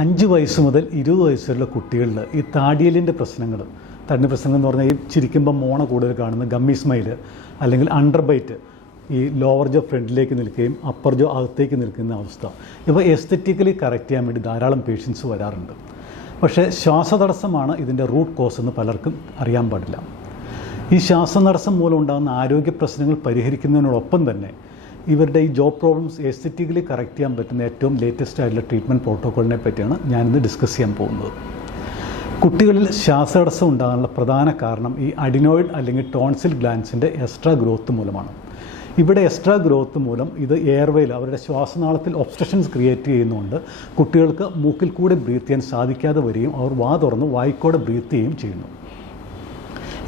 5 വയസ്സ് മുതൽ 20 വയസ്സ് വരെയുള്ള കുട്ടികളിൽ ഈ താടിയലിൻ്റെ പ്രശ്നങ്ങൾ എന്ന് പറഞ്ഞാൽ ഈ ചിരിക്കുമ്പോൾ മോണ കൂടുതൽ കാണുന്ന ഗമ്മി സ്മൈൽ അല്ലെങ്കിൽ അണ്ടർ ബൈറ്റ്, ഈ ലോവർ ജോ ഫ്രണ്ടിലേക്ക് നിൽക്കുകയും അപ്പർ ജോ അകത്തേക്ക് നിൽക്കുന്ന അവസ്ഥ, ഇവ എസ്തെറ്റിക്കലി കറക്റ്റ് ചെയ്യാൻ വേണ്ടി ധാരാളം പേഷ്യൻസ് വരാറുണ്ട്. പക്ഷേ ശ്വാസതടസ്സമാണ് ഇതിൻ്റെ റൂട്ട് കോസ് എന്ന് പലർക്കും അറിയാൻ പാടില്ല. ഈ ശ്വാസതടസ്സം മൂലം ഉണ്ടാകുന്ന ആരോഗ്യ പ്രശ്നങ്ങൾ പരിഹരിക്കുന്നതിനോടൊപ്പം തന്നെ ഇവരുടെ ഈ ജോ പ്രോബ്ലംസ് എസ്തെറ്റിക്കലി കറക്റ്റ് ചെയ്യാൻ പറ്റുന്ന ഏറ്റവും ലേറ്റസ്റ്റ് ആയിട്ടുള്ള ട്രീറ്റ്മെൻറ്റ് പ്രോട്ടോക്കോളിനെ പറ്റിയാണ് ഞാനിന്ന് ഡിസ്കസ് ചെയ്യാൻ പോകുന്നത്. കുട്ടികളിൽ ശ്വാസതടസ്സം ഉണ്ടാകാനുള്ള പ്രധാന കാരണം ഈ അഡിനോയിഡ് അല്ലെങ്കിൽ ടോൺസിൽ ഗ്ലാൻസിൻ്റെ എക്സ്ട്രാ ഗ്രോത്ത് മൂലമാണ്. ഇവിടെ എക്സ്ട്രാ ഗ്രോത്ത് മൂലം ഇത് എയർവേയിൽ അവരുടെ ശ്വാസനാളത്തിൽ ഒബ്സ്ട്രക്ഷൻസ് ക്രിയേറ്റ് ചെയ്യുന്നതുകൊണ്ട് കുട്ടികൾക്ക് മൂക്കിൽ കൂടെ ബ്രീത്ത് ചെയ്യാൻ സാധിക്കാതെ വരികയും അവർ വാ തുറന്ന് വായ്ക്കോടെ ബ്രീത്ത് ചെയ്യുകയും ചെയ്യുന്നു.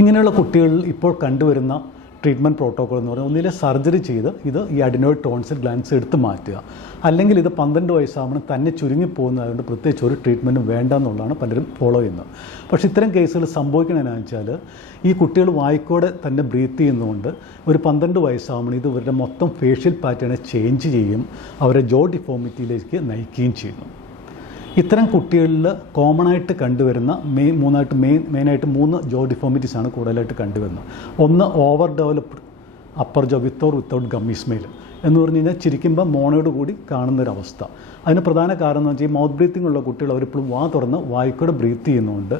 ഇങ്ങനെയുള്ള കുട്ടികളിൽ ഇപ്പോൾ കണ്ടുവരുന്ന ട്രീറ്റ്മെൻറ്റ് പ്രോട്ടോക്കോൾ എന്ന് പറയുന്നത് ഒന്നിലെ സർജറി ചെയ്ത് ഈ അഡിനോയിഡ് ടോൺസിൽ ഗ്ലാൻസ് എടുത്ത് മാറ്റുക, അല്ലെങ്കിൽ ഇത് 12 വയസ്സാകുമ്പോൾ തന്നെ ചുരുങ്ങിപ്പോകുന്നതുകൊണ്ട് പ്രത്യേകിച്ച് ഒരു ട്രീറ്റ്മെൻറ്റും വേണ്ട എന്നുള്ളതാണ് പലരും ഫോളോ ചെയ്യുന്നത്. പക്ഷേ ഇത്തരം കേസുകൾ സംഭവിക്കണമെന്ന് വെച്ചാൽ ഈ കുട്ടികൾ വായ്ക്കോടെ തന്നെ ബ്രീത്ത് ചെയ്യുന്നതുകൊണ്ട് ഒരു 12 വയസ്സാകുമ്പോൾ ഇത് ഇവരുടെ മൊത്തം ഫേഷ്യൽ പാറ്റേണെ ചേഞ്ച് ചെയ്യും, അവരെ ജോ ഡിഫോമിറ്റിയിലേക്ക് നയിക്കുകയും ചെയ്യുന്നു. ഇത്തരം കുട്ടികളിൽ കോമൺ ആയിട്ട് കണ്ടുവരുന്ന മെയിനായിട്ട് 3 ജോ ഡിഫോമിറ്റീസാണ് കൂടുതലായിട്ട് കണ്ടുവരുന്നത്. ഒന്ന് ഓവർ ഡെവലപ്ഡ് അപ്പർ ജോ വിത്തൗട്ട് ഗമ്മി സ്മൈൽ എന്ന് പറഞ്ഞു കഴിഞ്ഞാൽ ചിരിക്കുമ്പോൾ മോണയോട് കൂടി കാണുന്നൊരവസ്ഥ. അതിന് പ്രധാന കാരണം എന്ന് വെച്ചാൽ ഈ മൗത്ത് ബ്രീത്തിങ് ഉള്ള കുട്ടികൾ അവരിപ്പോഴും വാ തുറന്ന് വായ്ക്കൂടെ ബ്രീത്ത് ചെയ്യുന്നതുകൊണ്ട്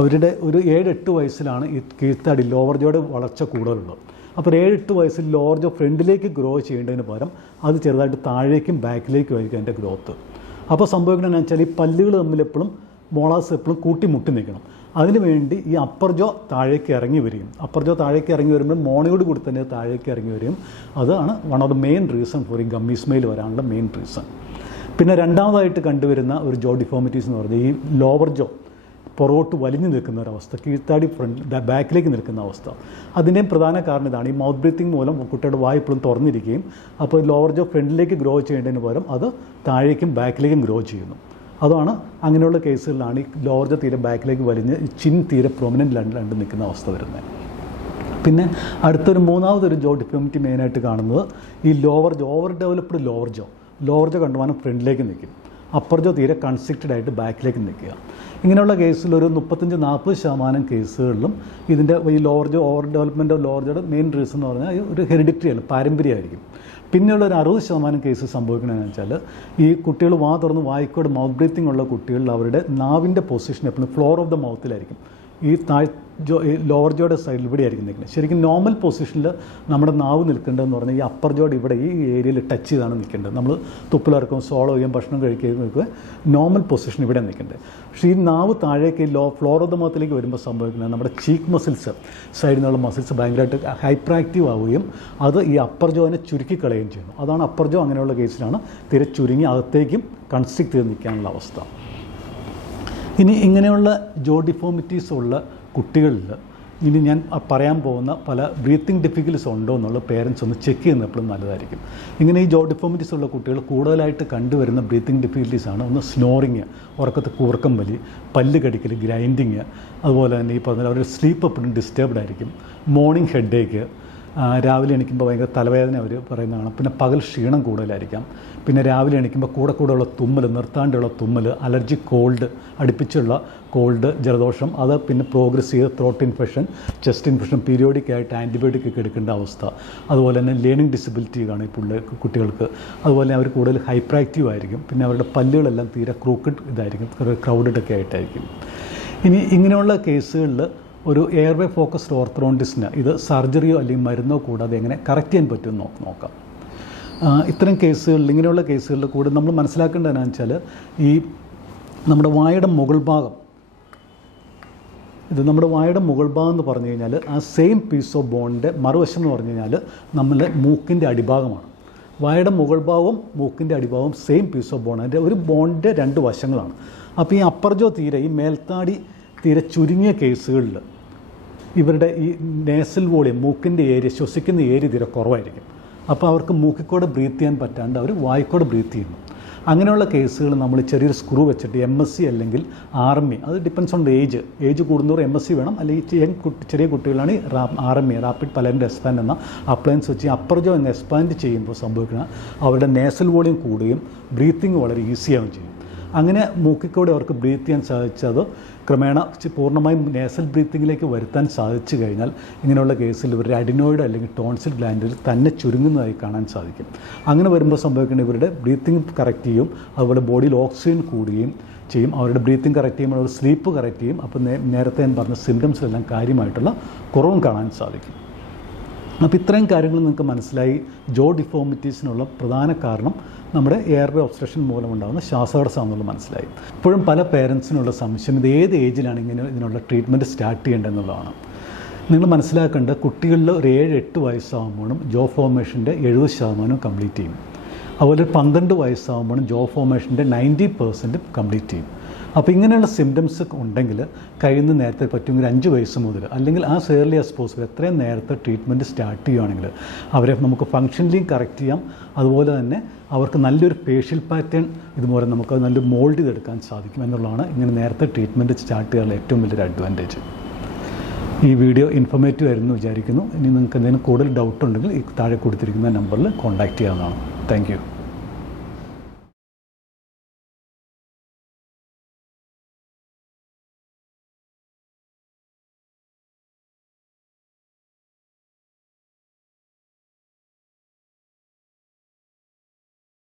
അവരുടെ ഒരു 7-8 വയസ്സിലാണ് ഈ കീഴ്ത്താടി ലോവർ ജോയുടെ വളർച്ച കൂടുതലുള്ളത്. അപ്പോൾ 7-8 വയസ്സിൽ ലോവർ ജോ ഫ്രണ്ടിലേക്ക് ഗ്രോ ചെയ്യേണ്ടതിന് പകരം അത് ചെറുതായിട്ട് താഴേക്കും ബാക്കിലേക്കും ആയിരിക്കും അതിൻ്റെ ഗ്രോത്ത്. അപ്പോൾ സംഭവിക്കണമെന്ന് വെച്ചാൽ ഈ പല്ലുകൾ തമ്മിൽ എപ്പോഴും മോളാസ് എപ്പോഴും കൂട്ടിമുട്ടി നിൽക്കണം. അതിനുവേണ്ടി ഈ അപ്പർ ജോ താഴേക്ക് ഇറങ്ങി വരികയും വരുമ്പോൾ മോണയോട് കൂടി തന്നെ താഴേക്ക് ഇറങ്ങി വരികയും അതാണ് one of the main reason for ഈ ഗമ്മി സ്മൈൽ വരാനുള്ള മെയിൻ റീസൺ. പിന്നെ രണ്ടാമതായിട്ട് കണ്ടുവരുന്ന ഒരു ജോ ഡിഫോമിറ്റീസ് എന്ന് പറഞ്ഞാൽ ഈ ലോവർ ജോ പുറകോട്ട് വലിഞ്ഞു നിൽക്കുന്ന ഒരവസ്ഥ, കീഴ്ത്താടി ബാക്കിലേക്ക് നിൽക്കുന്ന അവസ്ഥ. അതിൻ്റെയും പ്രധാന കാരണം ഇതാണ്. ഈ മൗത്ത് ബ്രീത്തിങ് മൂലം കുട്ടിയുടെ വായ ഇപ്പോഴും തുറന്നിരിക്കുകയും അപ്പോൾ ലോവർ ജോ ഫ്രണ്ടിലേക്ക് ഗ്രോ ചെയ്യേണ്ടതിന് പകരം അത് താഴേക്കും ബാക്കിലേക്കും ഗ്രോ ചെയ്യുന്നു. അതാണ് അങ്ങനെയുള്ള കേസുകളിലാണ് ഈ ലോവർ ജോ തീരെ ബാക്കിലേക്ക് വലിഞ്ഞ് ചിൻ തീരെ പ്രൊമിനൻ്റ് രണ്ട് നിൽക്കുന്ന അവസ്ഥ വരുന്നത്. പിന്നെ അടുത്തൊരു മൂന്നാമതൊരു ജോ ഡിഫോമിറ്റി മെയിനായിട്ട് കാണുന്നത് ഈ lower jaw over developed lower jaw കണ്ടുപോകാനും ഫ്രണ്ടിലേക്ക് നിൽക്കും, അപ്പർ ജോ തീരെ കൺസ്ട്രിക്റ്റഡ് ആയിട്ട് ബാക്കിലേക്ക് നിൽക്കുക. ഇങ്ങനെയുള്ള കേസിൽ ഒരു 35-40% കേസുകളിലും ഇതിൻ്റെ ഈ lower jaw over development of lower ജോയുടെ മെയിൻ റീസൺ എന്ന് പറഞ്ഞാൽ ഒരു ഹെറിഡിറ്ററി അല്ല, പാരമ്പര്യമായിരിക്കും. പിന്നെയുള്ള ഒരു 60% കേസ് സംഭവിക്കണമെന്ന് വെച്ചാൽ ഈ കുട്ടികൾ വാ തുറന്ന് വായിക്കോട് മൗത്ത് ബ്രീത്തിങ് ഉള്ള കുട്ടികളിൽ അവരുടെ നാവിൻ്റെ പൊസിഷൻ എപ്പോഴും ഫ്ലോർ ഓഫ് ദ മൗത്തിലായിരിക്കും. ഈ ലോവർ ജോയുടെ സൈഡിൽ ഇവിടെ ആയിരിക്കും നിൽക്കുന്നത്. ശരിക്കും നോർമൽ പൊസിഷനിൽ നമ്മുടെ നാവ് നിൽക്കേണ്ടതെന്ന് പറഞ്ഞാൽ ഈ അപ്പർ ജോയുടെ ഇവിടെ ഈ ഏരിയയിൽ ടച്ച് ചെയ്താണ് നിൽക്കേണ്ടത്. നമ്മൾ തുപ്പിലിറക്കും, സോളോ ചെയ്യും, ഭക്ഷണം കഴിക്കുക, നോർമൽ പൊസിഷൻ ഇവിടെ നിൽക്കേണ്ടത്. പക്ഷേ ഈ നാവ് താഴേക്ക് ഫ്ലോർ ഓഫ് ദ മൗത്തിലേക്ക് വരുമ്പോൾ സംഭവിക്കുന്നത് നമ്മുടെ ചീക്ക് മസിൽസ് സൈഡിൽ നിന്നുള്ള മസിൽസ് ഭയങ്കരമായിട്ട് ഹൈപ്പർ ആക്റ്റീവ് ആവുകയും അത് ഈ അപ്പർ ജോയിനെ ചുരുക്കിക്കളയുകയും ചെയ്യുന്നു. അതാണ് അപ്പർ ജോ അങ്ങനെയുള്ള കേസിലാണ് തീരെ ചുരുങ്ങി അകത്തേക്കും കൺസ്ട്രിക്റ്റ് ചെയ്ത് നിൽക്കാനുള്ള അവസ്ഥ. ഇനി ഇങ്ങനെയുള്ള ജോ ഡിഫോമിറ്റീസ് ഉള്ള കുട്ടികളിൽ ഇനി ഞാൻ പറയാൻ പോകുന്ന പല ബ്രീത്തിങ് ഡിഫിക്കൽറ്റീസ് ഉണ്ടോ എന്നുള്ള പേരൻസ് ഒന്ന് ചെക്ക് ചെയ്യുന്നത് എപ്പോഴും നല്ലതായിരിക്കും. ഇങ്ങനെ ഈ ജോ ഡിഫോമിറ്റീസ് ഉള്ള കുട്ടികൾ കൂടുതലായിട്ട് കണ്ടുവരുന്ന ബ്രീത്തിങ് ഡിഫിക്കൽറ്റീസാണ് ഒന്ന് സ്നോറിങ്, ഉറക്കത്ത് കൂർക്കം വലി, പല്ല് കടിക്കൽ, ഗ്രൈൻഡിങ്, അതുപോലെ തന്നെ ഈ പറഞ്ഞാൽ അവരുടെ സ്ലീപ്പ് എപ്പോഴും ഡിസ്റ്റർബ്ഡ് ആയിരിക്കും, മോർണിംഗ് ഹെഡേക്ക്, രാവിലെ എണീക്കുമ്പോൾ ഭയങ്കര തലവേദന അവർ പറയുന്നതാണ്, പിന്നെ പകൽ ക്ഷീണം കൂടുതലായിരിക്കാം, പിന്നെ രാവിലെ എണീക്കുമ്പോൾ കൂടെയുള്ള തുമ്മൽ, നിർത്താണ്ടുള്ള തുമ്മൽ, അലർജി, കോൾഡ്, അടുപ്പിച്ചുള്ള കോൾഡ്, ജലദോഷം, അത് പിന്നെ പ്രോഗ്രസ് ചെയ്ത് ത്രോട്ട് ഇൻഫെക്ഷൻ, ചെസ്റ്റ് ഇൻഫെക്ഷൻ, പീരിയോഡിക്കായിട്ട് ആൻറ്റിബയോട്ടിക് ഒക്കെ എടുക്കേണ്ട അവസ്ഥ, അതുപോലെ തന്നെ ലേണിംഗ് ഡിസബിലിറ്റി കാണും ഇപ്പോൾ കുട്ടികൾക്ക്, അതുപോലെ അവർ കൂടുതൽ ഹൈപ്പർ ആക്റ്റീവ് ആയിരിക്കും, പിന്നെ അവരുടെ പല്ലുകളെല്ലാം തീരെ ക്രൂക്കഡ് ഇതായിരിക്കും, ക്രൗഡഡ് ഒക്കെ ആയിട്ടായിരിക്കും. ഇനി ഇങ്ങനെയുള്ള കേസുകളിൽ ഒരു എയർവേ ഫോക്കസ്ഡ് ഓർത്തോഡോണ്ടിസ്റ്റിന് ഇത് സർജറിയോ അല്ലെങ്കിൽ മരുന്നോ കൂടാതെ എങ്ങനെ കറക്റ്റ് ചെയ്യാൻ പറ്റുമെന്ന് നോക്കാം. ഇത്തരം കേസുകളിൽ ഇങ്ങനെയുള്ള കേസുകളിൽ കൂടെ നമ്മൾ മനസ്സിലാക്കേണ്ടതെന്ന് വെച്ചാൽ ഈ നമ്മുടെ വായുടെ മുകൾ ഭാഗം എന്ന് പറഞ്ഞു കഴിഞ്ഞാൽ ആ സെയിം പീസ് ഓഫ് ബോണിൻ്റെ മറുവശം എന്ന് പറഞ്ഞു കഴിഞ്ഞാൽ നമ്മളുടെ മൂക്കിൻ്റെ അടിഭാഗമാണ്. വായുടെ മുകൾ ഭാഗവും മൂക്കിൻ്റെ അടിഭാഗവും സെയിം പീസ് ഓഫ് ബോൺ, അതിൻ്റെ ഒരു ബോണിൻ്റെ 2 വശങ്ങളാണ്. അപ്പോൾ ഈ അപ്പർ ജോ തീരെ ഈ മേൽത്താടി തീരെ ചുരുങ്ങിയ കേസുകളിൽ ഇവരുടെ ഈ നേസൽ വോളിയം, മൂക്കിൻ്റെ ഏരിയ, ശ്വസിക്കുന്ന ഏരിയ തീരെ കുറവായിരിക്കും. അപ്പോൾ അവർക്ക് മൂക്കിക്കൂടെ ബ്രീത്ത് ചെയ്യാൻ പറ്റാണ്ട് അവർ വായിക്കൂടെ ബ്രീത്ത് ചെയ്യുന്നു. അങ്ങനെയുള്ള കേസുകൾ നമ്മൾ ചെറിയൊരു സ്ക്രൂ വെച്ചിട്ട് MSc അല്ലെങ്കിൽ RME, അത് ഡിപ്പെൻസ് ഓൺ ഏജ് കൂടുന്നവർ MSc വേണം, അല്ലെങ്കിൽ ചെറിയ കുട്ടികളാണ് RME റാപ്പിഡ് പലൻ്റ് എക്സ്പാൻഡ് എന്ന അപ്ലയൻസ് വെച്ച് അപ്പർ ജോ എക്സ്പാൻഡ് ചെയ്യുമ്പോൾ സംഭവിക്കുന്ന അവരുടെ നേസൽ വോളിയം കൂടുകയും ബ്രീത്തിങ് വളരെ ഈസിയാവുകയും ചെയ്യും. അങ്ങനെ മൂക്കിക്കൂടെ അവർക്ക് ബ്രീത്ത് ചെയ്യാൻ സാധിച്ചത് ക്രമേണ പൂർണ്ണമായും നേസൽ ബ്രീത്തിങ്ങിലേക്ക് വരുത്താൻ സാധിച്ചു കഴിഞ്ഞാൽ ഇങ്ങനെയുള്ള കേസിൽ ഇവരുടെ അഡിനോയിഡ് അല്ലെങ്കിൽ ടോൺസിൽ ഗ്ലാൻഡിൽ തന്നെ ചുരുങ്ങുന്നതായി കാണാൻ സാധിക്കും. അങ്ങനെ വരുമ്പോൾ സംഭവിക്കുന്നത് ഇവരുടെ ബ്രീത്തിങ് കറക്റ്റ് ചെയ്യും, അതുപോലെ ബോഡിയിൽ ഓക്സിജൻ കൂടുകയും ചെയ്യും, അവരുടെ ബ്രീത്തിങ് കറക്റ്റ് ചെയ്യുമ്പോൾ അവർ സ്ലീപ്പ് കറക്റ്റ് ചെയ്യും. അപ്പോൾ നേരത്തെ ഞാൻ പറഞ്ഞ സിംറ്റംസിലെല്ലാം കാര്യമായിട്ടുള്ള കുറവും കാണാൻ സാധിക്കും. അപ്പോൾ ഇത്രയും കാര്യങ്ങൾ നിങ്ങൾക്ക് മനസ്സിലായി. ജോ ഡിഫോമിറ്റീസിനുള്ള പ്രധാന കാരണം നമ്മുടെ എയർവേ ഒബ്സ്ട്രക്ഷൻ മൂലമുണ്ടാകുന്ന ശ്വാസതടസ്സമാണെന്നുള്ളത് മനസ്സിലായി. ഇപ്പോഴും പല പേരൻസിനുള്ള സംശയം ഇത് ഏത് ഏജിലാണ് ഇതിനുള്ള ട്രീറ്റ്മെൻറ്റ് സ്റ്റാർട്ട് ചെയ്യേണ്ടതെന്നുള്ളതാണ്. നിങ്ങൾ മനസ്സിലാക്കേണ്ട കുട്ടികളിൽ ഒരു 7-8 വയസ്സാകുമ്പോഴും ജോ ഫോർമേഷൻ്റെ 70% കംപ്ലീറ്റ് ചെയ്യും. അതുപോലെ 12 വയസ്സാകുമ്പോഴും ജോ ഫോർമേഷൻ്റെ 90% കംപ്ലീറ്റ് ചെയ്യും. അപ്പോൾ ഇങ്ങനെയുള്ള സിംറ്റംസ് ഉണ്ടെങ്കിൽ കഴിയുന്ന നേരത്തെ പറ്റുമെങ്കിൽ 5 വയസ്സ് മുതൽ അല്ലെങ്കിൽ ആസ് ഏർലി ആസ് പോസിബിൾ എത്രയും നേരത്തെ ട്രീറ്റ്മെൻറ്റ് സ്റ്റാർട്ട് ചെയ്യുകയാണെങ്കിൽ അവരെ നമുക്ക് ഫങ്ഷനലിയും കറക്റ്റ് ചെയ്യാം. അതുപോലെ തന്നെ അവർക്ക് നല്ലൊരു ഫേഷ്യൽ പാറ്റേൺ ഇതുപോലെ നമുക്ക് നല്ലൊരു മോൾഡ് ചെയ്തെടുക്കാൻ സാധിക്കും എന്നുള്ളതാണ് ഇങ്ങനെ നേരത്തെ ട്രീറ്റ്മെൻറ്റ് സ്റ്റാർട്ട് ചെയ്യാനുള്ള ഏറ്റവും വലിയൊരു അഡ്വാൻറ്റേജ്. ഈ വീഡിയോ ഇൻഫോർമേറ്റീവ് ആയിരുന്നു വിചാരിക്കുന്നു. ഇനി നിങ്ങൾക്ക് എന്തെങ്കിലും കൂടുതൽ ഡൗട്ട് ഉണ്ടെങ്കിൽ ഈ താഴെ കൊടുത്തിരിക്കുന്ന നമ്പറിൽ കോൺടാക്റ്റ് ചെയ്യാവുന്നതാണ്. Thank you.